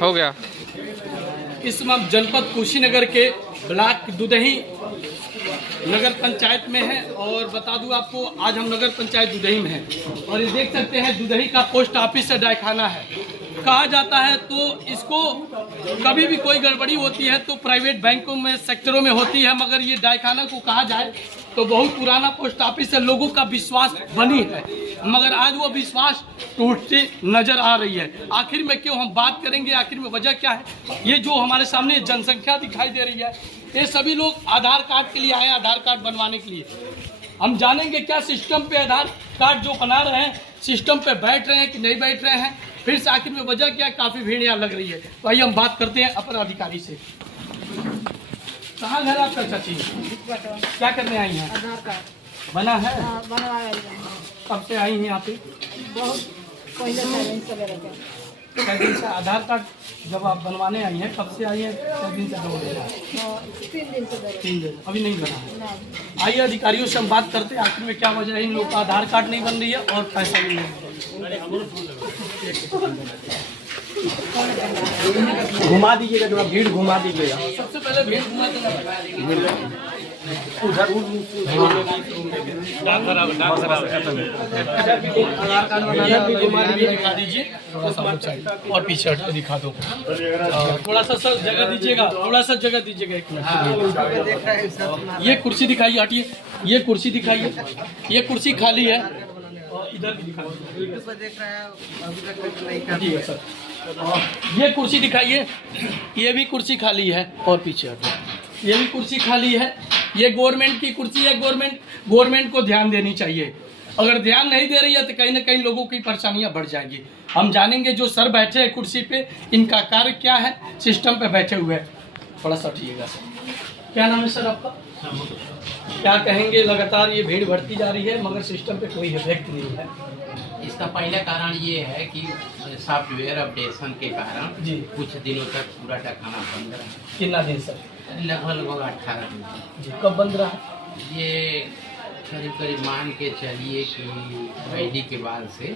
हो गया। इस समय जनपद कुशीनगर के ब्लॉक दुदही नगर पंचायत में है और बता दूं आपको आज हम नगर पंचायत दुदही में हैं और ये देख सकते हैं दुदही का पोस्ट ऑफिस से डाकखाना है। कहा जाता है तो इसको कभी भी कोई गड़बड़ी होती है तो प्राइवेट बैंकों में सेक्टरों में होती है, मगर ये डाकखाना को कहा जाए तो बहुत पुराना पोस्ट ऑफिस है, लोगों का विश्वास बनी है, मगर आज वो विश्वास टूटती नजर आ रही है। आखिर में क्यों हम बात करेंगे, आखिर में वजह क्या है। ये जो हमारे सामने जनसंख्या दिखाई दे रही है, ये सभी लोग आधार कार्ड के लिए आए, आधार कार्ड बनवाने के लिए। हम जानेंगे क्या सिस्टम पे आधार कार्ड जो बना रहे हैं सिस्टम पे बैठ रहे हैं कि नहीं बैठ रहे हैं, फिर से आखिर में वजह क्या, काफी भीड़ यहाँ लग रही है। तो आइए हम बात करते हैं अपने अधिकारी से। कहाँ घर आपका चाची? क्या करने आई हैं? आधार कार्ड बना है? बनवाया। कब से आई हैं यहाँ पे? बहुत पहले कै दिन से आधार कार्ड जब आप बनवाने आई हैं कब से आई हैं? कै दिन से दो दिन? 3 दिन से 3 दिन अभी नहीं बना है। नहीं। आइए अधिकारियों से हम बात करते हैं आखिर में क्या वजह है इन लोगों का आधार कार्ड नहीं बन रही है और पैसा भी नहीं बन रहा है। घुमा दीजिएगा, थोड़ा भीड़ घुमा दीजिएगा। सबसे पहले भीड़ घुमा दिखा दीजिए और पीछे हट के दिखा दो। थोड़ा सा सर जगह दीजिएगा, थोड़ा सा जगह दीजिएगा। एक मिनट ये कुर्सी दिखाइए, हटिए ये कुर्सी दिखाइए, ये कुर्सी खाली है और इधर भी दिखाइए सर। ये कुर्सी दिखाइए, ये भी कुर्सी खाली है और पीछे हटो, ये भी कुर्सी खाली है। ये गवर्नमेंट की कुर्सी है, गवर्नमेंट को ध्यान देनी चाहिए। अगर ध्यान नहीं दे रही है तो कहीं ना कहीं लोगों की परेशानियां बढ़ जाएंगी। हम जानेंगे जो सर बैठे हैं कुर्सी पे इनका कार्य क्या है, सिस्टम पे बैठे हुए हैं। थोड़ा सा उठिएगा सर। क्या नाम है सर आपका? क्या कहेंगे, लगातार ये भीड़ बढ़ती जा रही है मगर सिस्टम पे कोई इफेक्ट नहीं है। इसका पहला कारण ये है कि सॉफ्टवेयर अपडेशन के कारण जी कुछ दिनों तक पूरा डाकखाना बंद रहा। कितना दिन सर? लगभग 18 दिन जी। कब बंद रहा? ये करीब करीब मान के चलिए कि पहली के बाद से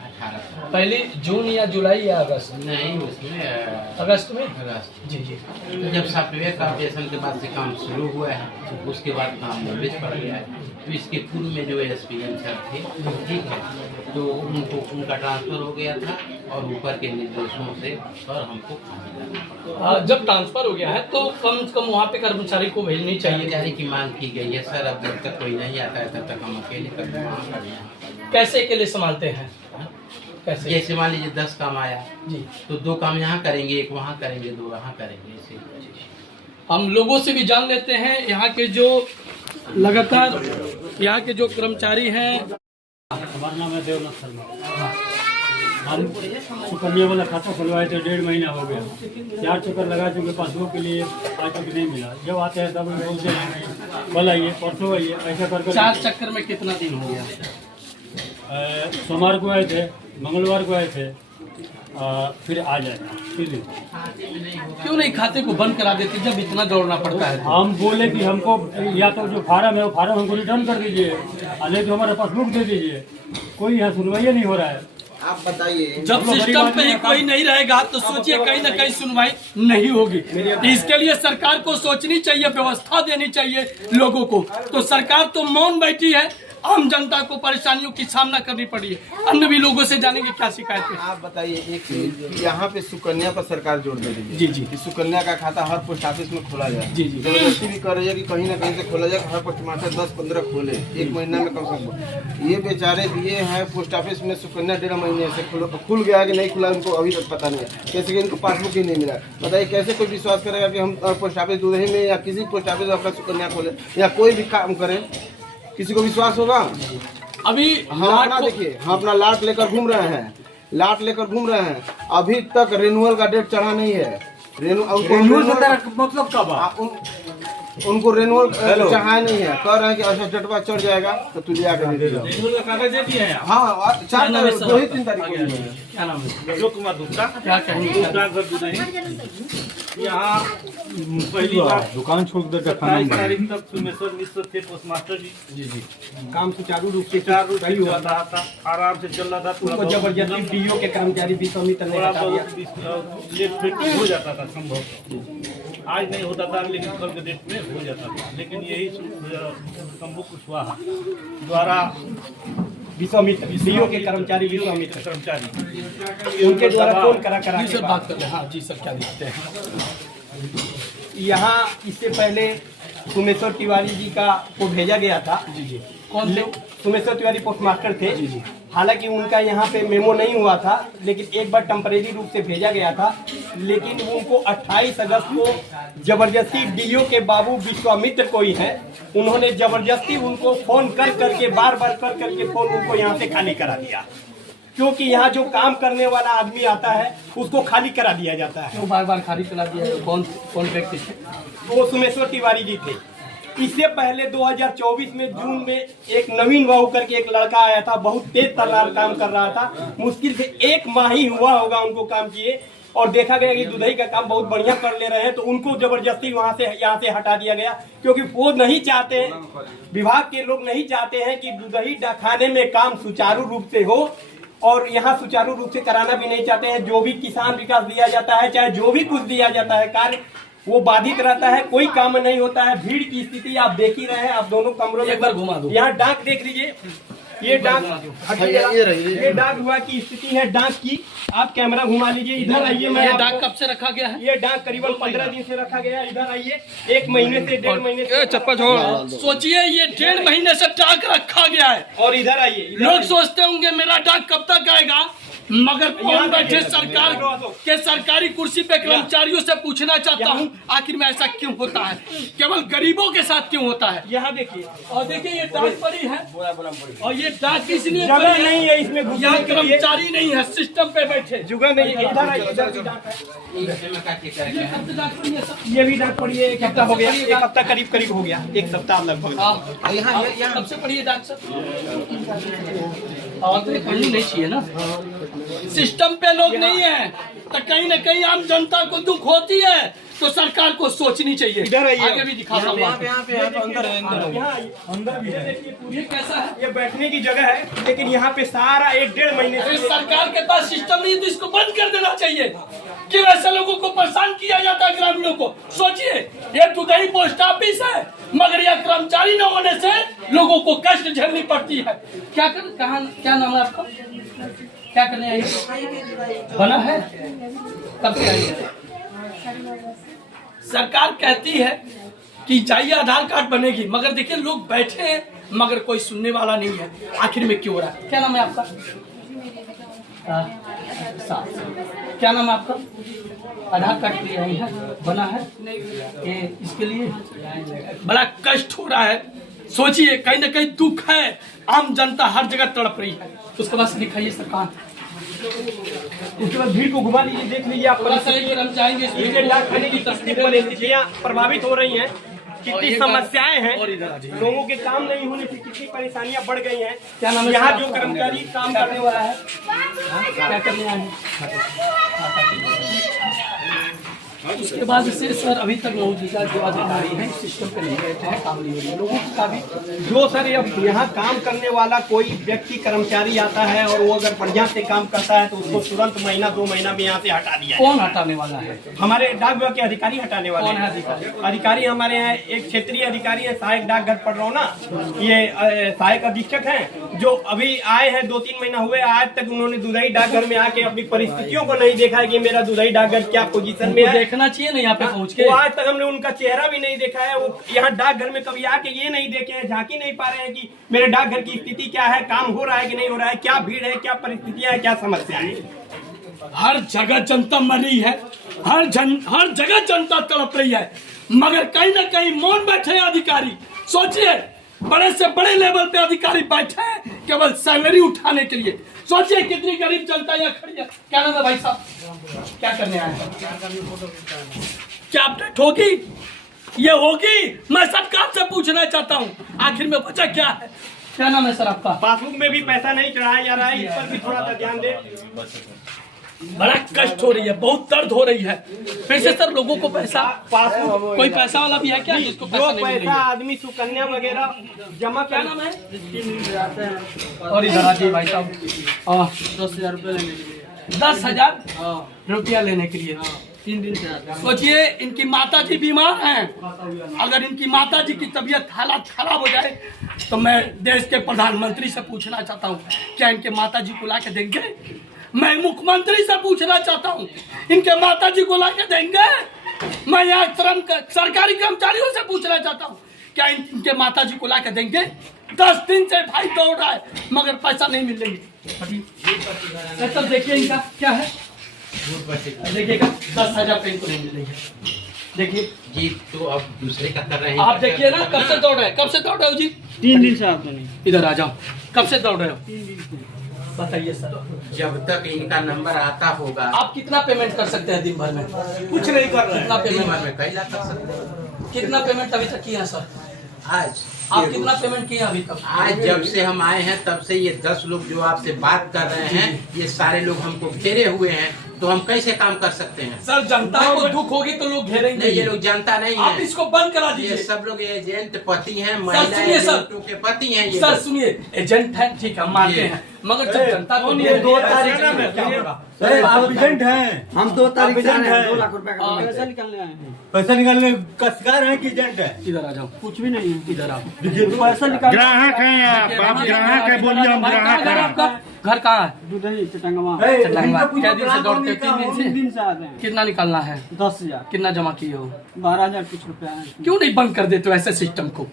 18 पहले जून या जुलाई या अगस्त? नहीं, उसमें अगस्त में। अगस्त जी जी। जब सॉफ्टवेयर का अपडेशन के बाद से काम शुरू हुआ है उसके बाद काम नोटिस पड़ गया है। तो इसके पूर्व में जो एसपीएम सर थे, ठीक है, तो उनका ट्रांसफ़र हो गया था और ऊपर के निर्देशों से सर हमको खाली करना पड़ा। जब ट्रांसफर हो गया है तो कम से कम वहाँ पे कर्मचारी को भेजनी चाहिए। कर्मचारी की मांग की गई है सर, अब जब तक कोई नहीं आता है तब तक हम अकेले करके वहाँ कर रहे हैं। कैसे अकेले संभालते हैं? कैसे? जैसे मान लीजिए 10 काम आया जी, तो 2 काम यहाँ करेंगे, 1 वहाँ करेंगे, 2 वहाँ करेंगे, ऐसे। हम लोगों से भी जान लेते हैं यहाँ के जो लगातार यहाँ के जो कर्मचारी हैं। हमारा नाम है देवनाथ शर्मा। हम सुकन्या वाला खाता खुलवाए थे, 1.5 महीना हो गया। 4 चक्कर लगा चुके, पासबुक के लिए आज तक नहीं मिला। जब आते हैं तब बोलते हैं कल आइए, परसों आइए, ऐसा कर 4 चक्कर में कितना दिन हो गया? सोमवार को आए थे, मंगलवार को आए थे, फिर आ जाए। क्यों नहीं खाते को बंद करा देते जब इतना दौड़ना पड़ता है? हम बोले कि हमको या तो जो फार्म है वो फार्म हमको रिटर्न कर दीजिए, नहीं तो हमारा पासबुक दे दीजिए। कोई यहाँ सुनवाई नहीं हो रहा है। आप बताइए, जब सिस्टम पे ही कोई नहीं रहेगा तो सोचिए कहीं ना कहीं सुनवाई नहीं होगी। इसके लिए सरकार को सोचनी चाहिए, व्यवस्था देनी चाहिए लोगों को। तो सरकार तो मौन बैठी है, आम जनता को परेशानियों की सामना करनी पड़ी है। अन्य भी लोगों से जानेंगे क्या शिकायत है। आप बताइए एक चीज, यहाँ पे सुकन्या पर सरकार जोर दे रही है। जी जी। कि सुकन्या का खाता हर पोस्ट ऑफिस में खोला जाए। जी जी। जबरदस्ती भी कर रही है कि कहीं ना कहीं से खोला जाए, हर पोस्ट मास्टर 10-15 खोले 1 महीना में कम से कम। ये बेचारे दिए हैं पोस्ट ऑफिस में सुकन्या 1.5 महीने से खुल गया कि नहीं खुला उनको अभी तक पता नहीं है। कैसे कि इनको पासबुक ही नहीं मिला। बताइए कैसे कोई विश्वास करेगा कि हम पोस्ट ऑफिस दुदही में या किसी पोस्ट ऑफिस में अपना सुकन्या खोले या कोई भी काम करें, किसी को विश्वास होगा? अभी हम अपना देखिए, हम अपना लाट लेकर घूम रहे हैं, अभी तक रिन्यूअल का डेट चढ़ा नहीं है। रिन्यूअल मतलब कब? उनको रेनुअल चाहे नहीं है, कह रहे हैं कि अच्छा डटवा चढ़ जाएगा तो तू लिया के दे दो। कागज दे दिए हैं आप? हाँ 4 तारीख 2 ही 3 तारीख को दिए हैं। क्या नाम है? अशोक कुमार गुप्ता, क्या कहेंगे? डाकघर दुदही। यहाँ पहली बार दुकान छोड़ दे 27 तारीख तक सुमेश्वर मिश्र थे पोस्टमास्टर जी। काम सुचारू रूप से चार रूप हुआ था, आराम से चल रहा था। उनको जबरदस्ती डीओ के कर्मचारी विश्वामित्र ने थोड़ा हटा दिया। बहुत लेट फेट हो जाता था संभव, आज नहीं होता था लेकिन कल के डेट में हो जाता था। लेकिन यही शंभू कुशवाहा द्वारा विश्वामित्र डीओ के कर्मचारी विश्वामित्र कर्मचारी उनके द्वारा फोन करा जी सर बात कर रहे हैं। हाँ जी सर, क्या दिखते हैं? यहाँ इससे पहले सुमेश्वर तिवारी जी का को भेजा गया था। जी जी, कौन थे? सुमेश्वर तिवारी पोस्टमास्टर थे। हालांकि उनका यहाँ पे मेमो नहीं हुआ था, लेकिन एक बार टेम्परेरी रूप से भेजा गया था। लेकिन उनको 28 अगस्त को जबरदस्ती डीओ के बाबू विश्वामित्र कोई है, उन्होंने जबरदस्ती उनको फोन कर करके बार करके फोन उनको यहाँ से खाली करा दिया। क्योंकि यहाँ जो काम करने वाला आदमी आता है उसको खाली करा दिया जाता है। क्यों बार बार खाली करा दिया? कौन व्यक्ति थे? वो सुमेश्वर तिवारी जी थे। इससे पहले 2024 में जून में एक नवीन बाबू करके एक लड़का आया था, बहुत तेज तर्रार काम कर रहा था। मुश्किल से 1 माह ही हुआ होगा उनको काम किए, और देखा गया कि दुधई का काम बहुत बढ़िया कर ले रहे हैं, तो उनको जबरदस्ती वहां से यहाँ से हटा दिया गया। क्योंकि वो नहीं चाहते, विभाग के लोग नहीं चाहते हैं कि दुधई डाकखाने में काम सुचारू रूप से हो, और यहाँ सुचारू रूप से कराना भी नहीं चाहते हैं। जो भी किसान विकास दिया जाता है, चाहे जो भी कुछ दिया जाता है कार्य, वो बाधित रहता है, कोई काम नहीं होता है। भीड़ की स्थिति आप देख ही रहे हैं। आप दोनों कमरों में एक बार घुमा दो। यहाँ डाक देख लीजिए, ये डाक ये डाक हुआ की स्थिति है डाक की। आप कैमरा घुमा लीजिए, इधर आइए। मैं ये डाक कब से रखा गया है? ये डाक करीबन 15 दिन से रखा गया है। इधर आइए, 1 महीने से 1.5 महीने से चप्पल छोड़। सोचिए ये 1.5 महीने से डाक रखा गया है। और इधर आइए। लोग सोचते होंगे मेरा डाक कब तक आएगा, मगर कौन बैठे सरकार के सरकारी कुर्सी पे कर्मचारियों से पूछना चाहता हूँ, आखिर में ऐसा क्यों होता है? केवल गरीबों के साथ क्यों होता है? यहाँ देखिए, और देखिए ये डाक पड़ी है, और ये डाक इसलिए जगह पड़ी है, नहीं है इसमें घुसने यहाँ के लिए। कर्मचारी नहीं है, सिस्टम पे बैठे। जगह नहीं है। इधर आइए, इधर भी डाक है। ये कब से डाक पड़ी है सर? ये भी डाक पड़ी है। 1 हफ्ता हो गया, 1 हफ्ता करीब हो गया, 1 सप्ताह लगभग। हाँ, कब से पड़ी है डाक सर? और तो ये पढ़नी नहीं चाहिए ना। सिस्टम पे लोग नहीं है तो कहीं न कहीं आम जनता को दुख होती है, तो सरकार को सोचनी चाहिए। इधर आइए, आगे भी दिखाता हूँ। यहाँ अंदर भी देखिए, ये कैसा है? ये बैठने की जगह है, लेकिन यहाँ पे सारा 1.5 महीने अरे से सरकार के पास सिस्टम नहीं है तो इसको बंद कर देना चाहिए। क्यों ऐसे लोगों को परेशान किया जाता है, ग्रामीणों को? सोचिए, ये दुधई पोस्ट ऑफिस है, मगर यह कर्मचारी न होने से लोगों को कष्ट झेलनी पड़ती है। क्या नाम है आपका? क्या करने आई? बना है? कब से आई है? सरकार कहती है कि जाइए आधार कार्ड बनेगी, मगर देखिए लोग बैठे हैं मगर कोई सुनने वाला नहीं है। आखिर में क्यों हो रहा है? क्या नाम है आपका? क्या नाम है आपका? आधार कार्ड के लिए आई है, बना है ये, इसके लिए बड़ा कष्ट हो रहा है। सोचिए, कहीं ना कहीं दुख है, आम जनता हर जगह तड़प रही है। उसके बाद दिखाइए सरकार, उसके बाद भीड़ को घुमा लीजिए, देख लीजिए आप। थोड़ा सा एक बार हम चाहेंगे ये डाकखाने की परिस्थितियाँ प्रभावित हो रही हैं, कितनी समस्याएं हैं, लोगों के काम नहीं होने से कितनी परेशानियां बढ़ गई हैं। क्या नाम है? यहाँ जो कर्मचारी काम करने वाला है, क्या करने आए हैं? उसके बाद से सर अभी तक मौजूदा जो अधिकारी हैं सिस्टम पे नहीं रहते हैं, काम नहीं हो रही है लोगों का भी। जो सर यहाँ काम करने वाला कोई व्यक्ति कर्मचारी आता है और वो अगर बढ़िया से काम करता है तो उसको तुरंत 1-2 महीना में यहाँ से हटा दिया है। कौन हटाने वाला है? हमारे डाक विभाग के अधिकारी हटाने वाले कौन है हैं। अधिकारी? अधिकारी हमारे यहाँ एक क्षेत्रीय अधिकारी है, सहायक डाकघर पड़रौना, ये सहायक अधीक्षक हैं, जो अभी आए हैं, 2-3 महीना हुए। आज तक उन्होंने दुधई डाकघर में आके अपनी परिस्थितियों को नहीं देखा है कि मेरा दुधई डाकघर क्या पोजीशन में है। देखना चाहिए ना यहाँ पे पहुँच के। वो आज तक हमने उनका चेहरा भी नहीं देखा है। वो यहाँ डाकघर में कभी आके ये नहीं देखे हैं, झांकी नहीं पा रहे हैं कि मेरे डाकघर की स्थिति क्या है, काम हो रहा है कि नहीं हो रहा है, क्या भीड़ है, क्या परिस्थितियां हैं, क्या समस्याएं हैं। हर जगह जनता मर रही है, हर जगह जनता तड़प रही है, मगर कहीं ना कहीं मौन बैठे हैं अधिकारी। सोचिए, बड़े से बड़े लेवल पे अधिकारी बैठे हैं केवल सैलरी उठाने के लिए। सोचिए कितनी गरीब जनता यहाँ खड़ी है। क्या नाम है भाई साहब? क्या करने आए हैं? क्या अपडेट होगी? ये होगी? मैं सरकार से पूछना चाहता हूँ आखिर में वजह क्या है। क्या नाम है सर आपका? पासबुक में भी पैसा नहीं चढ़ाया जा रहा है, इस पर भी थोड़ा सा ध्यान दे। बड़ा कष्ट हो रही है, बहुत दर्द हो रही है। फिर से सर लोगों को पैसा, पासबुक कोई पैसा वाला भी है क्या जिसको जो पैसा नहीं मिल रही पैसा है? आदमी सुकन्या वगैरह जमा क्या कर नाम है? और इधर आ जाइए भाई साहब। 10,000 रुपये लेने के लिए। 10,000 हाँ, रुपया लेने के लिए। 3 दिन से आते हैं। सोचिए इनकी माता जी बीमार हैं, अगर इनकी माता जी की तबीयत हालत खराब हो जाए तो मैं देश के प्रधानमंत्री से पूछना चाहता हूँ क्या इनके माता जी को ला के देंगे? मैं मुख्यमंत्री से पूछना चाहता हूँ इनके माता जी को ला के देंगे? मैं यहाँ सरकारी कर्मचारियों से पूछना चाहता हूँ क्या इनके माता जी को ला के देंगे? 10 दिन से भाई दौड़ रहा है मगर पैसा नहीं मिलेंगे। तब देखिए इनका क्या है, देखिएगा 10,000 पे इनको नहीं मिलेंगे। देखिए जी तो अब दूसरे का कर रहे हैं। आप देखिए ना कब से दौड़ रहे हैं, कब से दौड़ रहे हो जी? 3 दिन से आते नहीं। इधर आ जाओ, कब से दौड़ रहे हो? बताइए सर। जब तक इनका नंबर आता होगा। आप कितना पेमेंट कर सकते हैं दिन भर में? कुछ नहीं कर रहे कितना हैं। दिन भर पेमेंट, में कई लाख कर सकते हैं। कितना पेमेंट अभी तक किया सर? आज आप कितना पेमेंट किया अभी तक? आज जब से हम आए हैं तब से ये 10 लोग जो आपसे बात कर रहे हैं ये सारे लोग हमको घेरे हुए हैं, तो हम कैसे काम कर सकते हैं? सर जनता को दुख होगी तो लोग घेरेंगे। नहीं, ये लोग जानता नहीं आप है। इसको बंद करा ये दीजिए। सब लोग एजेंट पति हैं, सुनिए महिलाएं सर। एजेंटों के पति हैं ये सर लोग। सुनिए, एजेंट है ठीक है, हम मानते ये। हैं मगर जब जनता को ये 2 तारीख क्या होगा? आप एजेंट हैं, हम 2 तारीख से आए हैं, 2 लाख रुपए का पेमेंट पैसा है। निकालने आए हैं। पैसा निकालने का शिकार है कि एजेंट है? इधर आ जाओ, कुछ भी नहीं है। इधर आओ। पैसा निकाल। ग्राहक हैं आप ग्राहक है, बोलिए हम ग्राहक घर हैं। आपका घर कहाँ है? दुधही चटंगवा। ए, चटंगवा। इनको पूछो क्या दिन से ग्राहक दौड़ते हो? कौन 3 दिन 3 से? दिन से आते हैं। कितना निकालना है? 10,000। कितना जमा किए हो? 12,000 कुछ रुपया है। क्यों नहीं बंद कर देते हो ऐसे सिस्टम को?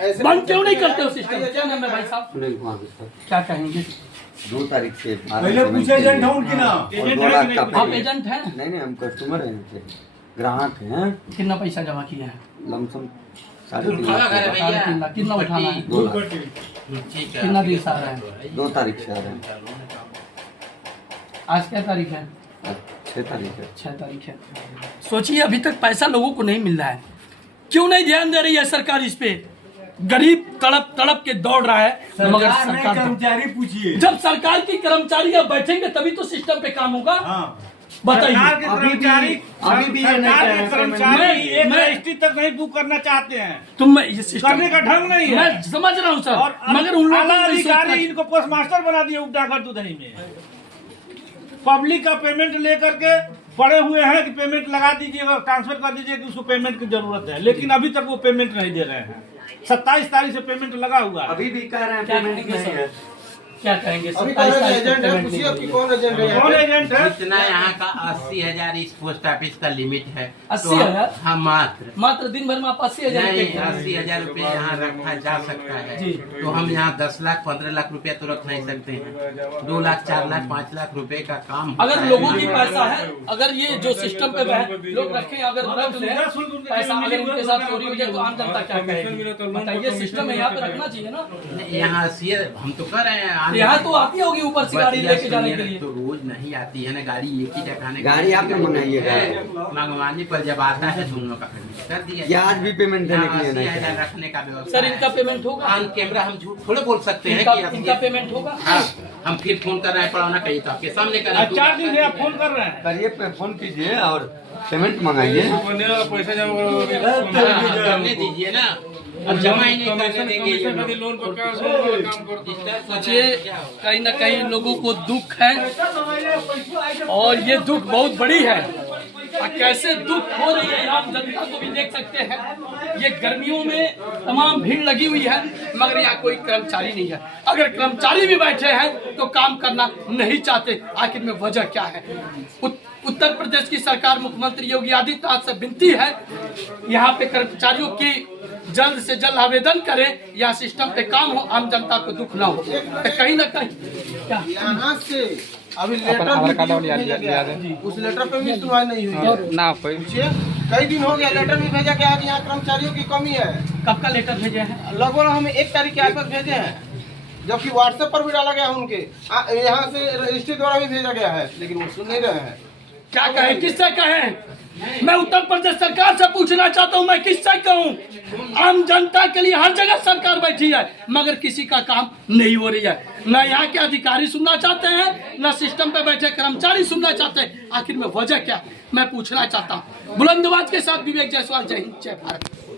ऐसे बंद क्यों नहीं करते हो सिस्टम? क्या नाम है भाई साहब? सुनील कुमार सर, क्या कहेंगे? 2 तारीख से पहले पूछे एजेंट हूँ कि ना? आप एजेंट हैं? नहीं, हम कस्टमर हैं इनके, ग्राहक हैं। कितना पैसा जमा किया है? लमसम उठाना 3.5 है लाख। भैया। 3 लाख। कितना उठाना है? 2 लाख। ठीक है। कितना दिन से आ रहा है? 2 तारीख से आ रहे हैं। आज क्या तारीख है? 6 तारीख है। 6 तारीख है। सोचिए अभी तक पैसा लोगों को नहीं मिल रहा है, क्यों नहीं ध्यान दे रही है सरकार इस पे? गरीब तड़प तड़प के दौड़ रहा है मगर सरकार कर्मचारी पूछिए। जब सरकार की कर्मचारी अब बैठेंगे तभी तो सिस्टम पे काम होगा। बताइए। अभी भी ये नहीं कह रहे हैं कर्मचारी एक मैं- रजिस्ट्री तक नहीं बुक करना चाहते हैं, तुम ये सिस्टम करने का ढंग नहीं है। मैं समझ रहा हूँ सर, और मगर उन लोगों आला को नहीं अधिकारी सोचना- इनको पोस्ट मास्टर बना दिए उपडागर दुधही में। पब्लिक का पेमेंट लेकर के पड़े हुए हैं कि पेमेंट लगा दीजिएगा, ट्रांसफर कर दीजिए कि उसको पेमेंट की जरूरत है, लेकिन अभी तक वो पेमेंट नहीं दे रहे हैं। 27 तारीख से पेमेंट लगा हुआ है। अभी भी कह रहे हैं क्या पेमेंट कहेंगे नहीं सर? है। क्या कहेंगे? अभी 27 कौन तारीख तक एजेंट है? पेमेंट पूछिए नहीं कि होगी। कौन एजेंट है यहाँ कौन पे? एजेंट है? इतना यहाँ का 80,000 इस पोस्ट ऑफिस का लिमिट है। 80,000? हाँ मात्र। मात्र दिन भर में आप 80,000 नहीं, रुपये 80,000 रुपये यहाँ रखा जा सकता है। जी। तो हम यहाँ 10 लाख 15 लाख रुपया तो रख नहीं सकते हैं। 2 लाख 4 लाख 5 लाख रुपए का काम होता अगर है। लोगों की पैसा है, अगर ये जो सिस्टम पे लोग रखें, अगर रख लें पैसा, अगर उनके साथ चोरी हो जाए तो आम जनता क्या कहेगी? बताइए, सिस्टम है यहाँ पे रखना चाहिए ना। यहाँ से हम तो कर रहे हैं। यहाँ तो आती होगी ऊपर से गाड़ी बतिया लेके जाने के सुनिए, लिए। तो रोज नहीं आती है ना गाड़ी, एक ही जगह ने गाड़ी आपने मंगाई है है, मंगवाने पर जब आता है दोनों का पेमेंट कर दिया। क्या आज भी पेमेंट देने के लिए नहीं कह 80,000 रहे? रखने का व्यवस्था सर इनका पेमेंट होगा? ऑन कैमरा हम झूठ थोड़े बोल सकते हैं इनका कि इनका पेमेंट होगा? हाँ, हम फिर फोन कर रहे हैं पढ़ाना कहीं तो आपके सामने कर रहे हैं। 4 दिन से आप फोन कर रहे हैं। करिए फोन कीजिए और पेमेंट मंगाइए। करने दीजिए ना, अब जमा ही नहीं करने देंगे ये लोग। सोचिए कहीं ना कहीं लोगों को दुख है और ये दुख बहुत बड़ी है। और कैसे दुख हो रही है आम जनता को भी देख सकते हैं। ये गर्मियों में तमाम भीड़ लगी हुई है मगर यहाँ कोई कर्मचारी नहीं है। अगर कर्मचारी भी बैठे हैं तो काम करना नहीं चाहते। आखिर में वजह क्या है? उत्तर प्रदेश की सरकार, मुख्यमंत्री योगी आदित्यनाथ से विनती है यहाँ पे कर्मचारियों की जल्द से जल्द आवेदन करें या सिस्टम पे काम हो, आम जनता को दुख ना हो। तो कहीं ना कहीं क्या यहाँ से अभी लेटर भी भेजा गया है। उस लेटर पे भी सुनवाई नहीं हुई है ना। पूछिए, कई दिन हो गया लेटर भी भेजा गया है कि यहाँ कर्मचारियों की कमी है। कब का लेटर भेजे हैं? लगभग हमें 1 तारीख के आसपास भेजे हैं, जबकि व्हाट्सएप पर भी डाला गया है उनके। यहाँ से रजिस्ट्री द्वारा भी भेजा गया है, लेकिन वो सुन नहीं रहे हैं। क्या कहें, किससे कहें? मैं उत्तर प्रदेश सरकार से पूछना चाहता हूं, मैं किससे कहूं? आम जनता के लिए हर जगह सरकार बैठी है, मगर किसी का काम नहीं हो रही है। न यहाँ के अधिकारी सुनना चाहते हैं, न सिस्टम पे बैठे कर्मचारी सुनना चाहते हैं। आखिर में वजह क्या, मैं पूछना चाहता हूँ। बुलंद आवाज के साथ विवेक जायसवाल, जय हिंद, जय भारत।